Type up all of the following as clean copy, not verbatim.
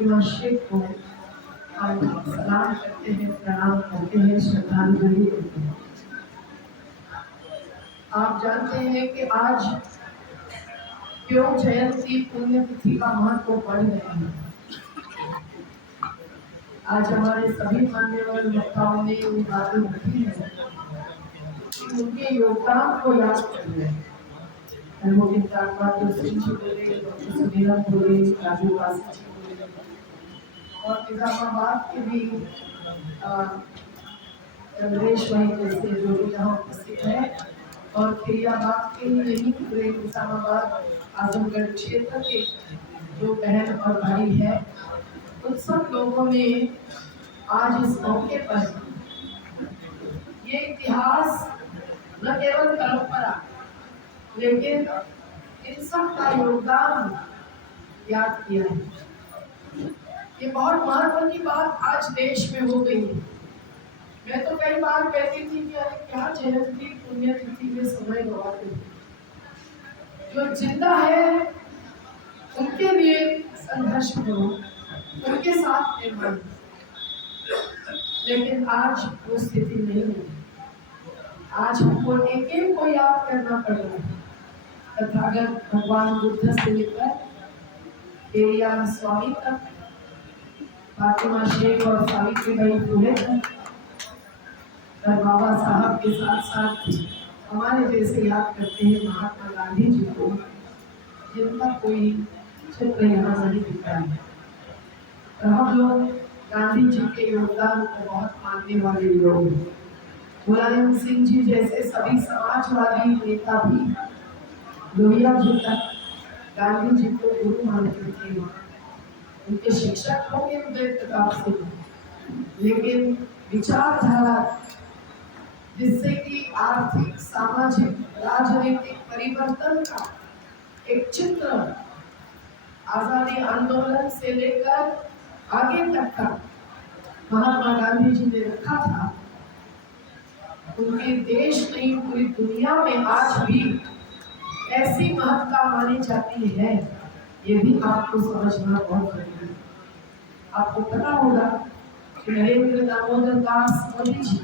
फातिमा शेख को हम सलाम करते हैं, प्रणाम करते हैं, श्रद्धांजलि देते हैं। आप जानते हैं कि आज क्यों जयंती पुण्यतिथि का महत्व बढ़ रहे हैं। आज हमारे सभी मान्यवर वक्ताओं ने ये बातें रखी है कि उनके योगदान को याद करना है। और निजामाबाद के भी चंद्रेश भाई जैसे जो भी यहाँ उपस्थित है, और खिरियाबाद के ही नहीं पूरे निजामाबाद आजमगढ़ क्षेत्र के जो बहन और भाई है, उन सब लोगों ने आज इस मौके पर ये इतिहास न केवल परंपरा लेकिन इन सब का योगदान याद किया है। ये बहुत महत्व की बात आज देश में हो गई है। मैं तो कई बार कहती थी कि अरे क्या जयंती पुण्यतिथि में समय गवाते हैं। जो जिंदा है उनके लिए संघर्ष करो, उनके साथ निर्माण, लेकिन आज वो स्थिति नहीं है। आज हमको एक एक को याद करना पड़ रहा है। तथागत भगवान बुद्ध से लेकर पेरियार स्वामी तक, फातिमा शेख और सावित्रीबाई फुले तक, और बाबा साहब के साथ साथ हमारे जैसे याद करते हैं महात्मा गांधी जी को, जिनका कोई चित्र यहाँ नहीं दिखता है। और हम लोग गांधी जी के योगदान को बहुत मानने वाले लोग हैं। मुलायम सिंह जी जैसे सभी समाजवादी नेता भी लोहिया जी तक गांधी जी को गुरु मानते थे, उनके शिक्षक होंगे उदय प्रताप सिंह, लेकिन विचारधारा जिससे कि आर्थिक, सामाजिक, राजनीतिक परिवर्तन का एक चित्र आजादी आंदोलन से लेकर आगे तक का महात्मा गांधी जी ने रखा था, उनके देश नहीं पूरी दुनिया में आज भी ऐसी महत्ता मानी जाती है। ये भी आपको समझना बहुत जरूरी है। आपको पता होगा कि नरेंद्र दामोदर दास मोदी जी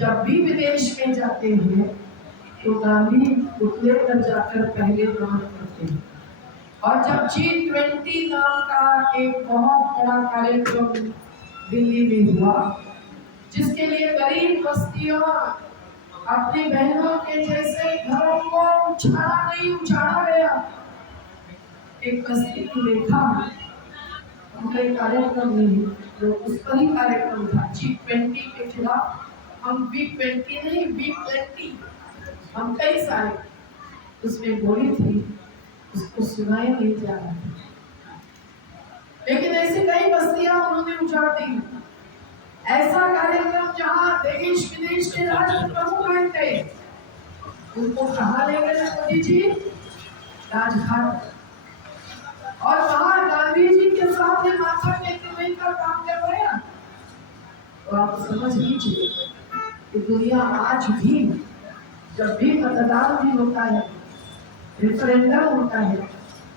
जब भी विदेश में जाते हैं तो गांधी पुतले पर जाकर पहले नमन करते हैं। और जब G20 नाम का एक बहुत बड़ा कार्यक्रम दिल्ली में हुआ, जिसके लिए गरीब बस्तियों अपनी बहनों के जैसे घरों को उछाड़ा गया, एक बस्ती की रेखा हमारे कार्यक्रम में जो उस पर ही कार्यक्रम था G20 के खिलाफ। हम B20 नहीं B20 हम कई सारे उसमें बोली थी, उसको सुनाया नहीं जा रहा था, लेकिन ऐसे कई बस्तियां उन्होंने उजाड़ दी। ऐसा कार्यक्रम जहां देश विदेश के राष्ट्र प्रमुख आए थे, उनको कहाँ ले गए मोदी जी? राजघाट। और वहां गांधी जी के साथ माथा टेकने का काम कर रहे हैं। तो आप समझ लीजिए कि दुनिया आज भी जब भी मतदान भी होता है, रेफरेंडम होता है,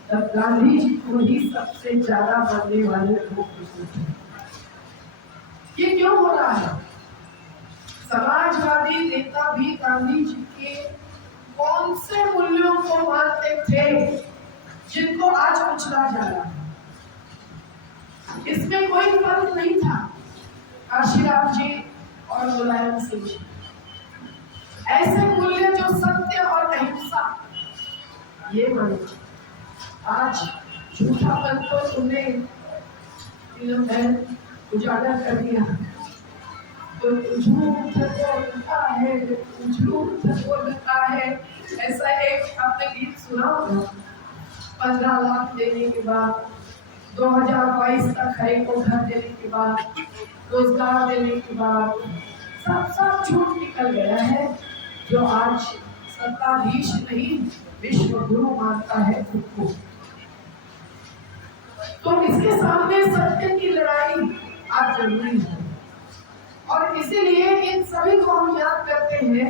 तब गांधी जी को ही सबसे ज्यादा मानने वाले लोग हैं। ये क्यों हो रहा है? समाजवादी नेता भी गांधी जी के कौन से मूल्यों को मानते थे जिनको आज कुचला जा रहा है? इसमें कोई फर्क नहीं था काशीराम जी और मुलायम सिंह जी। ऐसे मूल्य जो सत्य और अहिंसा, ये माने। आज झूठापन को तुमने उजागर कर दिया। तो झूठ को लिखा है, झूठ को लिखा है। ऐसा एक आपने गीत सुना होगा, 15 लाख देने के बाद, 2022 तक हर एक को घर देने के बाद, रोजगार देने के बाद, सब झूठ निकल गया है। जो आज सत्ताधीश नहीं विश्व गुरु मानता है खुद को। तो इसके सामने सत्य की लड़ाई आज जरूरी है, और इसीलिए इन सभी को हम याद करते हैं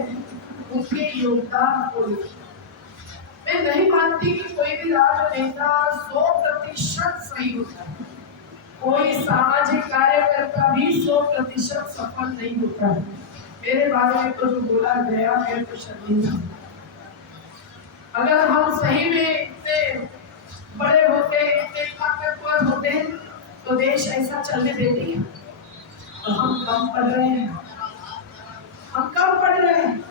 उनके योगदान को। मैं नहीं मानती कि कोई भी राजनेता 100% सही होता है। कोई सामाजिक कार्यकर्ता भी 100% सफल नहीं होता है। मेरे बारे में तो जो बोला गया मेरे को शर्मिंदा। अगर हम सही में इतने बड़े होते, इतने ताकतवर होते तो देश ऐसा चलने देती है। तो हम कम पढ़ रहे हैं, हम कम पढ़ रहे हैं।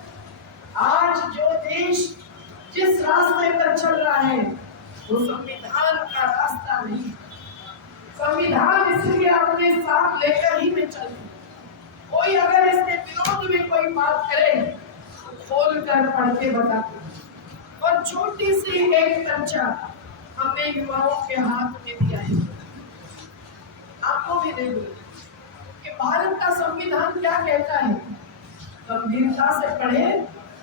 आज जो देश जिस रास्ते पर चल रहा है वो संविधान का रास्ता नहीं। संविधान इसलिए अपने साथ लेकर ही में चलती। कोई अगर इसके विरोध में कोई बात करे तो खोल कर पढ़ के बताते। और छोटी सी एक चर्चा हमने युवाओं के हाथ में दिया है, आपको भी दे दो कि भारत का संविधान क्या कहता है। गंभीरता से पढ़े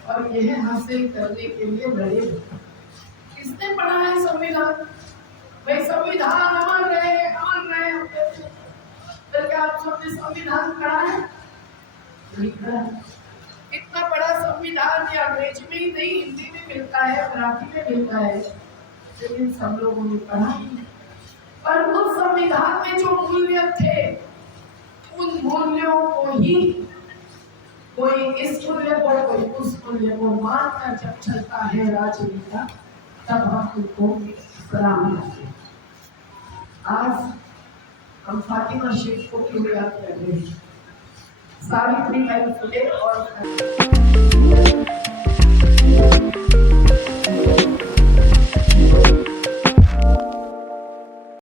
और यह हासिल करने के लिए लड़े। किसने पढ़ा है संविधान? भाई संविधान अमर रहे, अमर रहे। फिर क्या आप सबने संविधान पढ़ा है? नहीं पढ़ा। इतना बड़ा संविधान ये अंग्रेजी में ही नहीं, हिंदी में मिलता है, मराठी में मिलता है, लेकिन सब लोगों ने पढ़ा नहीं। पर उस संविधान में जो मूल्य थे उन मूल्यों को ही कोई इस मूल्य को, कोई उस मूल्य को मानकर जब चलता है राजनीति, तब हम उनको सलाम करते हैं। आज हम फातिमा शेख को क्यों याद कर रहे हैं? सावित्रीबाई फुले और